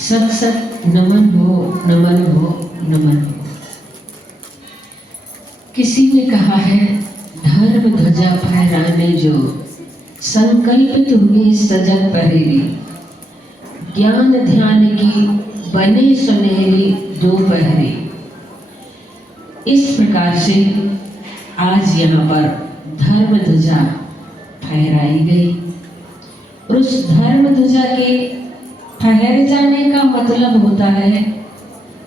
सत सत नमन हो, नमन हो, नमन हो। किसी ने कहा है धर्म ध्वजा फहराने जो संकल्पित हुए सजग पहेली, ज्ञान ध्यान की बने सुनहरी दोपहरी। इस प्रकार से आज यहाँ पर धर्म ध्वजा फहराई गई। उस धर्म ध्वजा के फहर जाने का मतलब होता है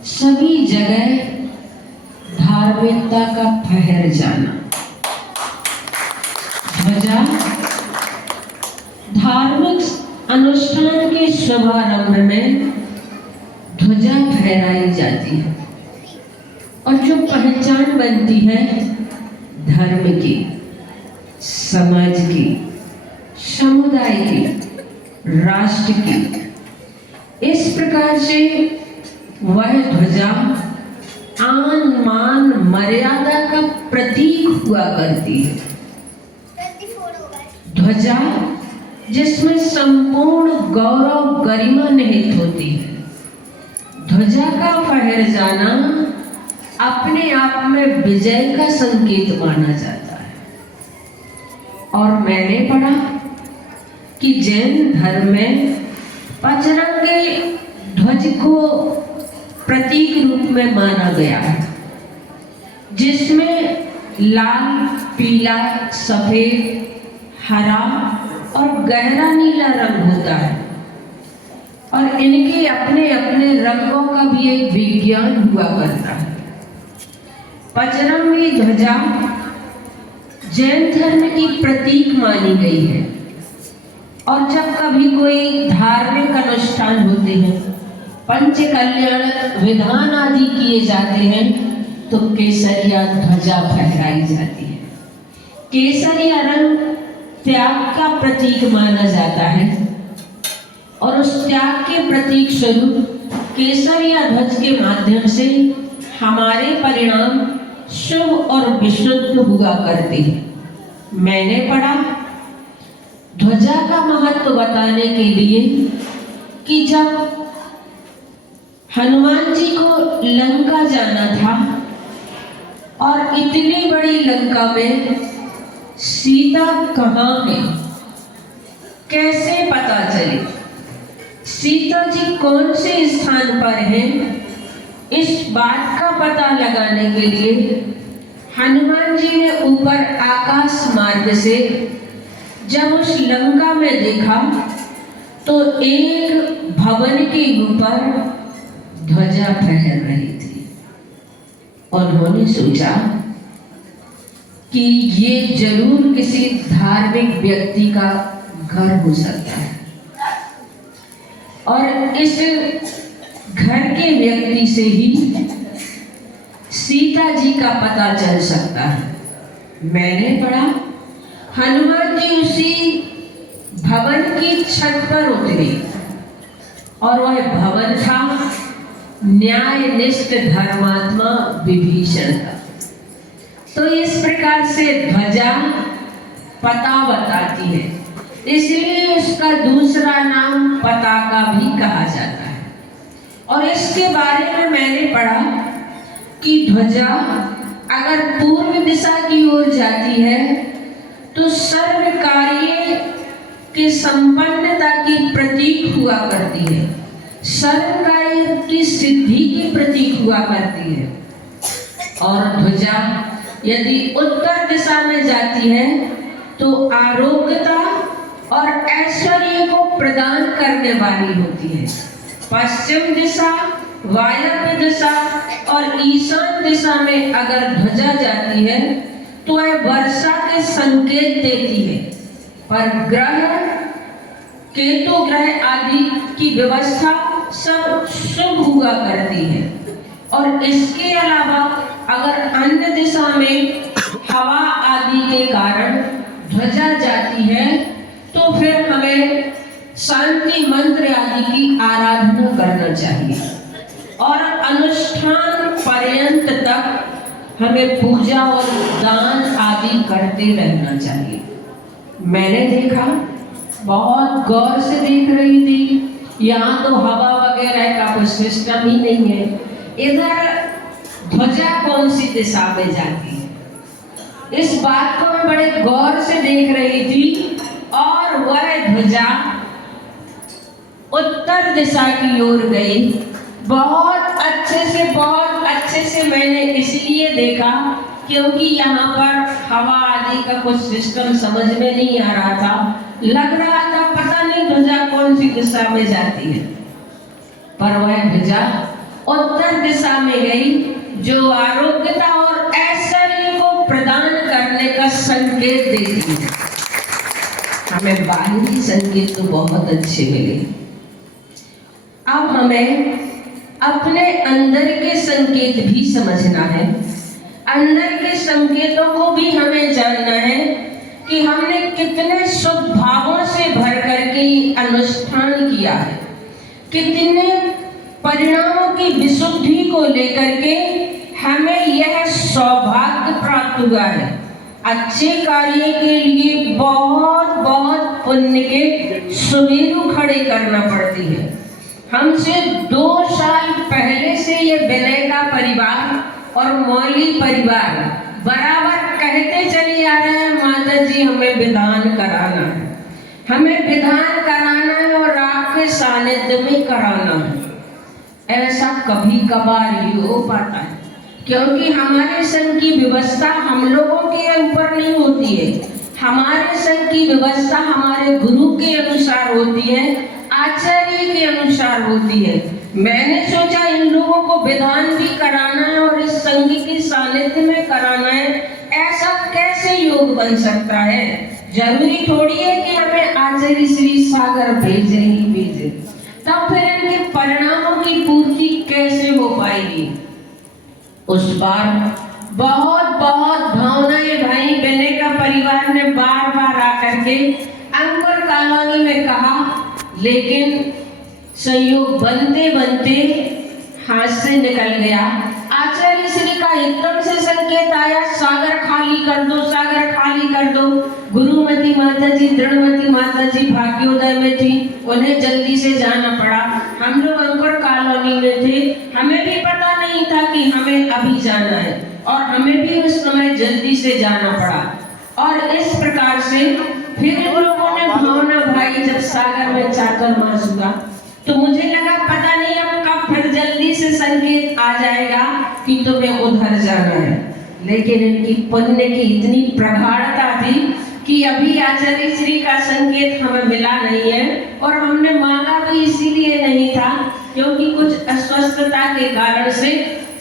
सभी जगह धार्मिकता का फहर जाना। ध्वजा धार्मिक अनुष्ठान के शुभारंभ में ध्वजा फहराई जाती है और जो पहचान बनती है धर्म की, समाज की, समुदाय की, राष्ट्र की। इस प्रकार से वह ध्वजा आन मान मर्यादा का प्रतीक हुआ करती है। ध्वजा जिसमें संपूर्ण गौरव गरिमा निहित होती है। ध्वजा का फहर जाना अपने आप में विजय का संकेत माना जाता है। और मैंने पढ़ा कि जैन धर्म में पचरंगे ध्वज को प्रतीक रूप में माना गया है, जिसमें लाल, पीला, सफेद, हरा और गहरा नीला रंग होता है। और इनके अपने अपने रंगों का भी एक विज्ञान हुआ करता है। पचरंगी ध्वजा जैन धर्म की प्रतीक मानी गई है। और जब कभी कोई धार्मिक अनुष्ठान होते हैं, पंच कल्याण विधान आदि किए जाते हैं, तो केसरिया ध्वजा फहराई जाती है। केसरिया रंग त्याग का प्रतीक माना जाता है और उस त्याग के प्रतीक स्वरूप केसरिया ध्वज के माध्यम से हमारे परिणाम शुभ और विशुद्ध हुआ करते हैं। मैंने पढ़ा ध्वजा का महत्व बताने के लिए कि जब हनुमान जी को लंका जाना था और इतनी बड़ी लंका में सीता कहाँ है, कैसे पता चले, सीता जी कौन से स्थान पर हैं, इस बात का पता लगाने के लिए हनुमान जी ने ऊपर आकाश मार्ग से जब उस लंका में देखा तो एक भवन के ऊपर ध्वजा फहर रही थी। उन्होंने सोचा कि ये जरूर किसी धार्मिक व्यक्ति का घर हो सकता है और इस घर के व्यक्ति से ही सीता जी का पता चल सकता है। मैंने पढ़ा हनुमान जी उसी भवन की छत पर उतरे और वह भवन था न्यायनिष्ठ धर्मात्मा विभीषण का। तो इस प्रकार से ध्वजा पता बताती है, इसलिए उसका दूसरा नाम पताका भी कहा जाता है। और इसके बारे में मैंने पढ़ा कि ध्वजा अगर पूर्व दिशा की ओर जाती है तो सर्व कार्य के संपन्नता की प्रतीक हुआ करती है, सर्व कार्य की सिद्धि की प्रतीक हुआ करती है। और ध्वजा यदि उत्तर दिशा में जाती है तो आरोग्यता और ऐश्वर्य को प्रदान करने वाली होती है। पश्चिम दिशा, वायव्य दिशा और ईशान दिशा में अगर ध्वजा जाती है तो वह वर्षा के संकेत देती है। पर ग्रह, केतु ग्रह आदि की व्यवस्था सब शुभ हुआ करती है। और इसके अलावा अगर अन्य दिशा में हवा आदि के कारण ध्वजा जाती है तो फिर हमें शांति मंत्र आदि की आराधना करना चाहिए और अनुष्ठान पर्यंत तक हमें पूजा और दान आदि करते रहना चाहिए। मैंने देखा, बहुत गौर से देख रही थी, यहाँ तो हवा वगैरह का कोई सिस्टम ही नहीं है। इधर ध्वजा कौन सी दिशा में जाती है, इस बात को मैं बड़े गौर से देख रही थी और वह ध्वजा उत्तर दिशा की ओर गई। बहुत अच्छे से मैंने इसलिए देखा क्योंकि यहाँ पर हवा आदि का कुछ सिस्टम समझ में नहीं आ रहा था। लग रहा था पता नहीं ध्वजा कौन सी दिशा में जाती है, पर वह ध्वजा उत्तर दिशा में गई, जो आरोग्यता और ऐश्वर्य को प्रदान करने का संकेत देती है। हमें बाहरी संकेत तो बहुत अच्छे मिले, अब हमें अपने अंदर के संकेत भी समझना है। अंदर के संकेतों को भी हमें जानना है कि हमने कितने शुभ भावों से भर करके अनुष्ठान किया है, कितने परिणामों की विशुद्धि को लेकर के हमें यह सौभाग्य प्राप्त हुआ है। अच्छे कार्य के लिए बहुत बहुत पुण्य के सुमेरु खड़े करना पड़ती है। हमसे 2 साल पहले से ये विनय का परिवार और मौली परिवार बराबर कहते चले आ रहे हैं, माता जी हमें विधान कराना है, हमें विधान कराना है और आपके सानिध्य में कराना है। ऐसा कभी कभार ही हो पाता है, क्योंकि हमारे संघ की व्यवस्था हम लोगों के ऊपर नहीं होती है। हमारे संघ की व्यवस्था हमारे गुरु के अनुसार होती है, आचार्य के अनुसार होती है। मैंने सोचा इन लोगों को विधान भी कराना है और इस संघ की सानिध्य में कराना है, ऐसा कैसे योग बन सकता है? जरूरी थोड़ी है कि हमें आचार्य श्री सागर भेजे ही भेजे, तब फिर इनके परिणामों की पूर्ति कैसे हो पाएगी? उस बार बहुत भावनाएं भाई बहने का परिवार ने बार आकर के अंकुर कॉलोनी में कहा, लेकिन संयोग बनते हाथ से निकल गया। आचार्य श्री का एकदम से संकेत आया, सागर खाली कर दो, सागर खाली कर दो। गुरुमती माता जी, दृढ़मती माता जी भाग्योदय में थी, उन्हें जल्दी से जाना पड़ा। हम लोग अंकुर कॉलोनी में थे, हमें भी पता नहीं था कि हमें अभी जाना है और हमें भी उस समय जल्दी से जाना पड़ा। और इस प्रकार से फिर लोगों ने भावना भाई जब सागर में चातुर्मास हुआ तो मुझे लगा पता नहीं अब कब फिर जल्दी से संकेत आ जाएगा कि तुम्हें उधर जाना है। लेकिन इनकी पुण्य की इतनी प्रगाढ़ता थी कि अभी आचार्य श्री का संकेत हमें मिला नहीं है और हमने मांगा भी इसीलिए नहीं था क्योंकि कुछ अस्वस्थता के कारण से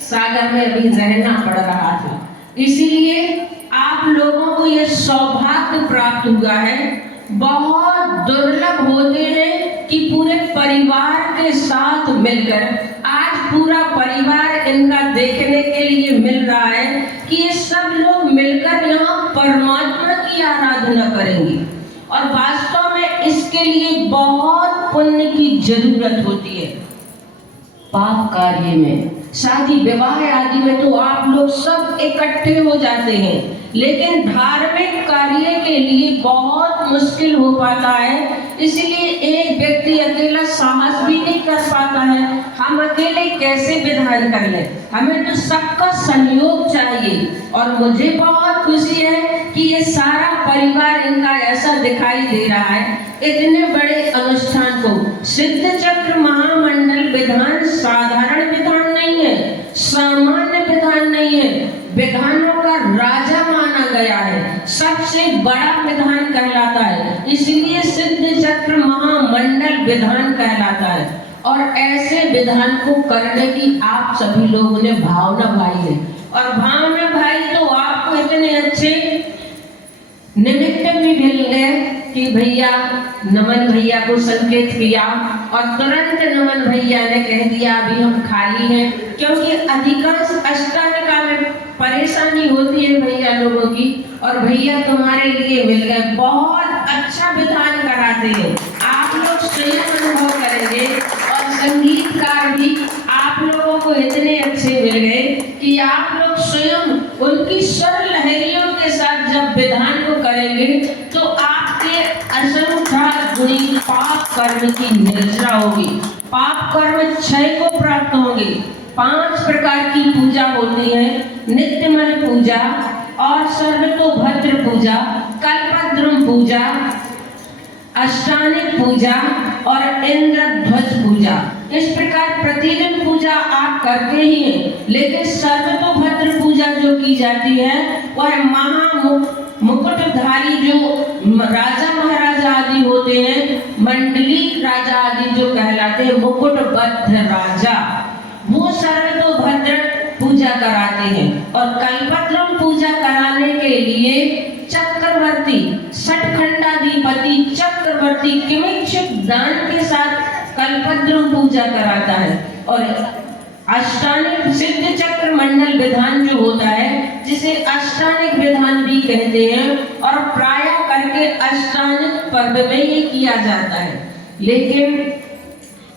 सागर में अभी रहना पड़ रहा था। इसीलिए आप लोगों को यह सौभाग्य प्राप्त हुआ है। बहुत दुर्लभ होते हैं कि पूरे परिवार के साथ मिलकर, आज पूरा परिवार इनका देखने के लिए मिल रहा है कि ये सब लोग मिलकर यहाँ परमात्मा की आराधना करेंगे। और वास्तव में इसके लिए बहुत पुण्य की जरूरत होती है। पाप कार्य में, शादी विवाह आदि में तो आप लोग सब इकट्ठे हो जाते हैं, लेकिन धार्मिक कार्य के लिए बहुत मुश्किल हो पाता है। इसलिए एक व्यक्ति अकेला साहस भी नहीं कर पाता है। हम अकेले कैसे विधान कर ले, हमें तो सबका सहयोग चाहिए। और मुझे बहुत खुशी है कि ये सारा परिवार इनका ऐसा दिखाई दे रहा है। इतने बड़े अनुष्ठान को सिद्ध चक्र महामंडल विधान साधारण विधान नहीं है, सामान्य विधान नहीं है, विधानों का राजा माना गया है, सबसे बड़ा विधान कहलाता है। इसलिए सिद्ध चक्र महामंडल विधान कहलाता है। और ऐसे विधान को करने की आप सभी लोगों ने भावना भाई है। और भावना भाई तो आपको इतने अच्छे निमित्त भी मिल गए कि भैया नमन भैया को संकेत किया और तुरंत नमन भैया ने कह दिया अभी हम खाली हैं, क्योंकि अधिकांश अष्टांगिका में परेशानी होती है भैया लोगों की, और भैया तुम्हारे लिए मिल गए। बहुत अच्छा विधान कराते हैं, आप लोग स्वयं अनुभव करेंगे। और संगीतकार भी आप लोगों को इतने अच्छे मिल गए कि आप लोग स्वयं उनकी स्वर लहरियों के साथ जब विधान को करेंगे तो आपके असंख्य गुणी पाप कर्म की निर्जरा होगी। पाप कर्म क्षय को प्राप्त होंगे। 5 प्रकार की पूजा होती है, नित्यमय पूजा और सर्वतोभद्र पूजा, कल्पद्रुम पूजा, अष्टानिक पूजा और इंद्रध्वज पूजा। इस प्रकार प्रतिदिन पूजा आप करते ही हैं, लेकिन सर्वतोभद्र पूजा जो की जाती है वह मुकुटधारी जो राजा महाराजा आदि होते हैं, मंडली राजा आदि जो कहलाते हैं मुकुटबद्ध राजा, वो सर्वतोभद्र पूजा कराते हैं। और कल्पद्रुम पूजा कराने के लिए चक्रवर्ती, षटखंडाधिपति चक्रवर्ती किमिच्छुक दान के साथ कल्पद्रुम पूजा कराता है। और अष्टानिक सिद्ध चक्र मंडल विधान जो होता है, जिसे अष्टानिक विधान भी कहते हैं, और प्राय करके अष्टानिक पर्व में ये किया जाता है। लेकिन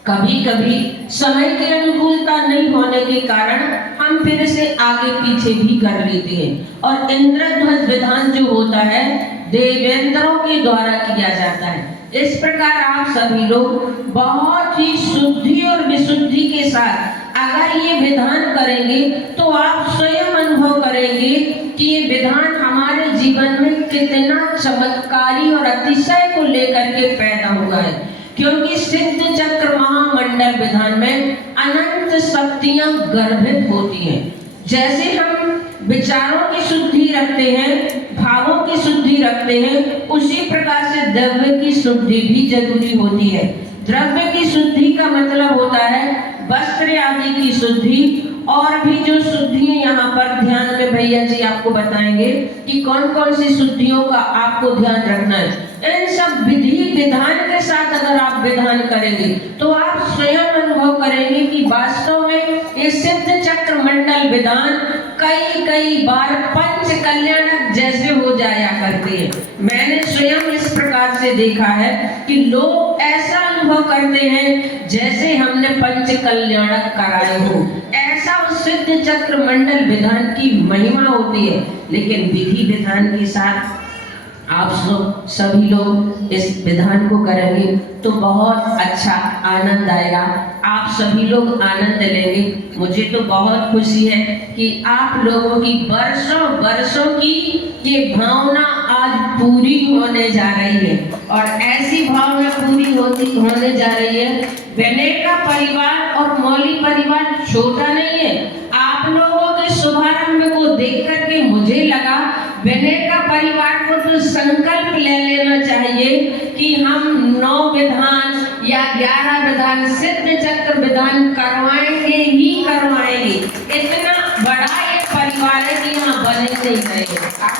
कभी कभी समय की अनुकूलता नहीं होने के कारण हम फिर इसे आगे पीछे भी कर लेते हैं। और इंद्रध्वज विधान जो होता है देवेंद्रों के द्वारा किया जाता है। इस प्रकार आप सभी लोग बहुत ही शुद्धि और विशुद्धि के साथ अगर ये विधान करेंगे तो आप स्वयं अनुभव करेंगे कि ये विधान हमारे जीवन में कितना चमत्कारी और अतिशय को लेकर के पैदा हुआ है। क्योंकि सिद्ध चक्र महामंडल विधान में अनंत शक्तियां गर्भित होती हैं। जैसे हम विचारों की शुद्धि रखते हैं, भावों की शुद्धि रखते हैं, उसी प्रकार से द्रव्य की शुद्धि भी जरूरी होती है। द्रव्य की शुद्धि का मतलब होता है वस्त्र आदि की शुद्धि, और भी जो शुद्धियां यहाँ पर ध्यान में भैया जी आपको बताएंगे कि कौन कौन सी शुद्धियों का आपको ध्यान रखना है। इन सब विधि विधान के साथ अगर आप विधान करेंगे तो आप स्वयं अनुभव करेंगे कि वास्तव में ये सिद्ध चक्र मंडल विधान कई बार पंच कल्याणक जैसे हो जाया करते हैं। मैंने स्वयं इस प्रकार से देखा है कि लोग ऐसा अनुभव करते हैं जैसे हमने पंच कल्याणक कराए हो। ऐसा उस सिद्ध चक्र मंडल विधान की महिमा होती है। लेकिन विधि विधान के साथ आप सभी लोग इस विधान को करेंगे तो बहुत अच्छा आनंद आएगा। आप सभी लोग आनंद लेंगे। मुझे तो बहुत खुशी है कि आप लोगों की वर्षों की ये भावना आज पूरी होने जा रही है। और ऐसी भावना पूरी होने जा रही है। विनय का परिवार और मौली परिवार छोटा नहीं है। आप लोगों के शुभारंभ को देख करके मुझे लगा विनय का परिवार को तो संकल्प ले लेना चाहिए कि हम 9 विधान या 11 विधान सिद्ध चक्र विधान करवाएंगे ही करवाएंगे। इतना बड़ा ये परिवार है कि यहाँ बने नहीं रहे।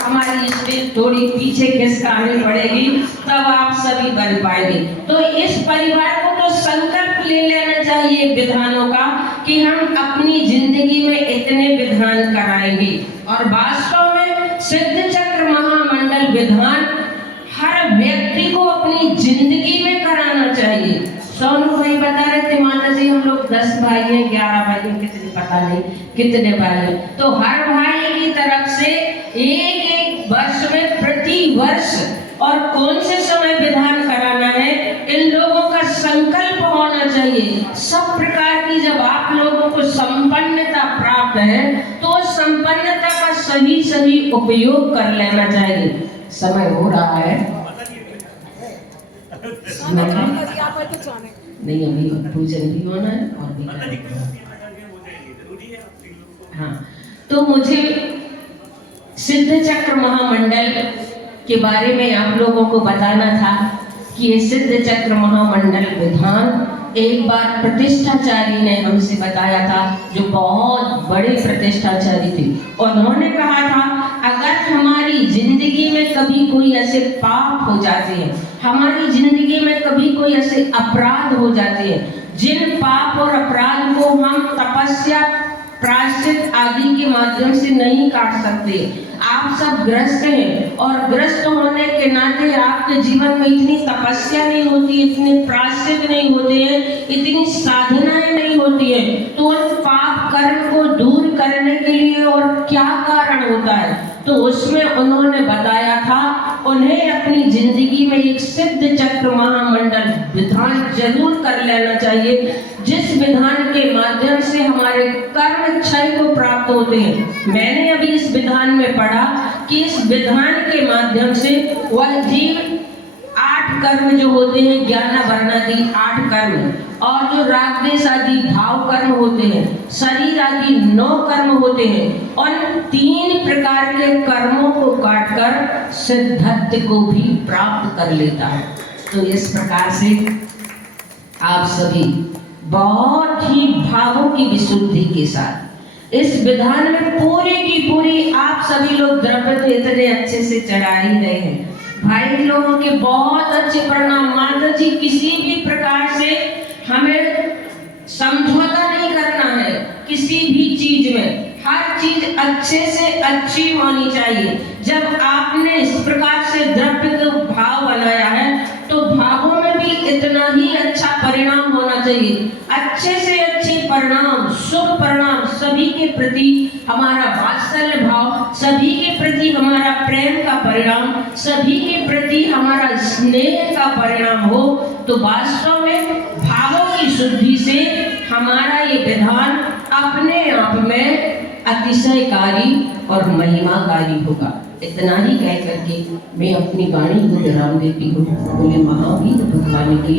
हमारी स्टेज थोड़ी पीछे खिसकानी पड़ेगी तब आप सभी बन पाएंगे। तो इस परिवार को तो संकल्प ले लेना चाहिए विधानों का कि हम अपनी जिंदगी में इतने विधान कराएंगे। और वास्तव में सिद्ध चक्र महामंडल विधान हर व्यक्ति को अपनी जिंदगी में कराना चाहिए। सोनू भाई बता रहे थे माता जी हम लोग 10 भाई हैं, 11 भाई हैं, कितने पता नहीं कितने भाई हैं। तो हर भाई की तरफ से एक वर्ष में प्रति वर्ष और कौन से समय विधान कराना है, इन लोगों का संकल्प होना चाहिए। सब प्रकार की जब आप लोगों को संपन्नता प्राप्त है तो संपन्नता का सही उपयोग कर लेना चाहिए। समय हो रहा है नहीं, अभी पूजन भी होना है और भी हाँ। तो मुझे सिद्ध चक्र महामंडल के बारे में आप लोगों को बताना था कि ये सिद्ध चक्र महामंडल विधान एक बार प्रतिष्ठाचारी ने हमसे बताया था, जो बहुत बड़े प्रतिष्ठाचारी थे। और उन्होंने कहा था अगर हमारी जिंदगी में कभी कोई ऐसे पाप हो जाते हैं, हमारी जिंदगी में कभी कोई ऐसे अपराध हो जाते हैं जिन पाप और अपराध को हम तपस्या प्रायश्चित आदि के माध्यम से नहीं काट सकते। आप सब ग्रस्त हैं और ग्रस्त होने के नाते आपके जीवन में इतनी तपस्या नहीं होती, इतने प्रायश्चित नहीं होते हैं, इतनी साधनाएं नहीं होती है। तो उन पाप कर्म को दूर करने के लिए और क्या कारण होता है? तो उसमें उन्होंने बताया था उन्हें अपनी जिंदगी में एक सिद्ध चक्र महामंडल विधान जरूर कर लेना चाहिए, जिस विधान के माध्यम से हमारे कर्म क्षय को प्राप्त होते हैं। मैंने अभी इस विधान में पढ़ा कि इस विधान के माध्यम से वह जीव 8 कर्म जो होते हैं, ज्ञान वर्णादि 8 कर्म, और जो राग द्वेष आदि भाव कर्म होते हैं, शरीर आदि 9 कर्म होते हैं, उन 3 प्रकार के कर्मों को काटकर सिद्धत्व को भी प्राप्त कर लेता है। तो इस प्रकार से आप सभी बहुत ही भावों की विशुद्धि के साथ इस विधान में पूरी की पूरी आप सभी लोग द्रव्य तो इतने अच्छे से चढ़ा ही रहे हैं। भाई लोगों के बहुत अच्छे प्रणाम। माता जी, किसी भी प्रकार से हमें समझौता नहीं करना है किसी भी चीज में, हर चीज अच्छे से अच्छी होनी चाहिए। जब आपने इस प्रकार से द्रव्य का भाव बनाया है तो भावों में भी इतना ही अच्छा परिणाम होना चाहिए। अच्छे से अच्छे परिणाम, शुभ परिणाम, सभी के प्रति हमारा वात्सल्य भाव, सभी के प्रति हमारा प्रेम का परिणाम, सभी के प्रति हमारा स्नेह का परिणाम हो, तो वास्तव में भावों की शुद्धि से हमारा ये विधान अपने आप में अतिशयकारी और महिमाकारी होगा। इतना ही कह करके मैं अपनी वाणी को विराम देती हूँ। बोले महावीर भगवान की